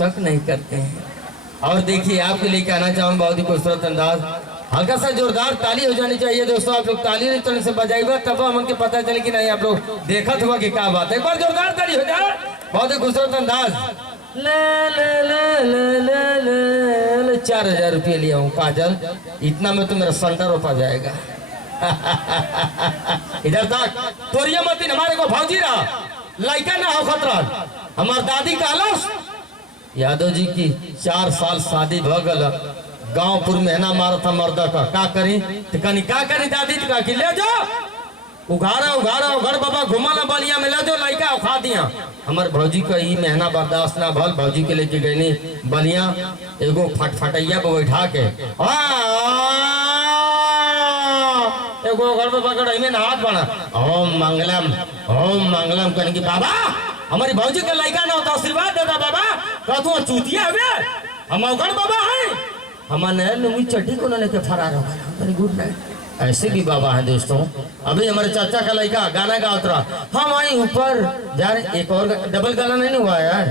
शक नहीं करते हैं। और देखिए आपके लिए कहना चाहूँगा बहुत ही खूबसूरत अंदाज, हल्का सा जोरदार ताली हो जानी चाहिए दोस्तों। आप लोग ताली इस तरह से बजाइएगा तब हमको पता चले कि नहीं आप लोग देखा हुआ कि क्या बात है। एक बार जोरदार ताली हो जाए, बहुत ही खूबसूरत अंदाज। ले ले ले ले ले ले ले 4000 रुपये लिया हूँ काजल, इतना में तो मेरा संडा रोपा जाएगा। इधर तक तोरिया मत हमारे को भौजी रहा लाइका ना हो खतरा। हमार दादी का आलस यादव जी की 4 साल शादी भ गल, गांवपुर में ना मारा था मर्दा का करी तो कनी का करी दादी का कि ले जाओ उघारा उघारा उघर बाबा घुमाना बलिया में ले जाओ लड़का उखा दिया। हमार भौजी का ही महीना बर्दाश्त ना भल, भौजी के लेके गई बलिया एगो फटफटैया पे बैठा के एगो घर पे पकड़ में हाथ बना ओम मंगलम कहने की बाबा हमारी भौजी का लड़का ना होता आशीर्वाद देता बाबा कह तू चूतिया है हम अवगढ़ बाबा है हमारे लुंगी चड्डी को ना लेके फरार हो गया। Good night. ऐसे भी बाबा हैं दोस्तों। अभी हमारे चाचा का लड़का गाना गा उतरा हम आई ऊपर जा रहे, एक और डबल गाना नहीं हुआ यार।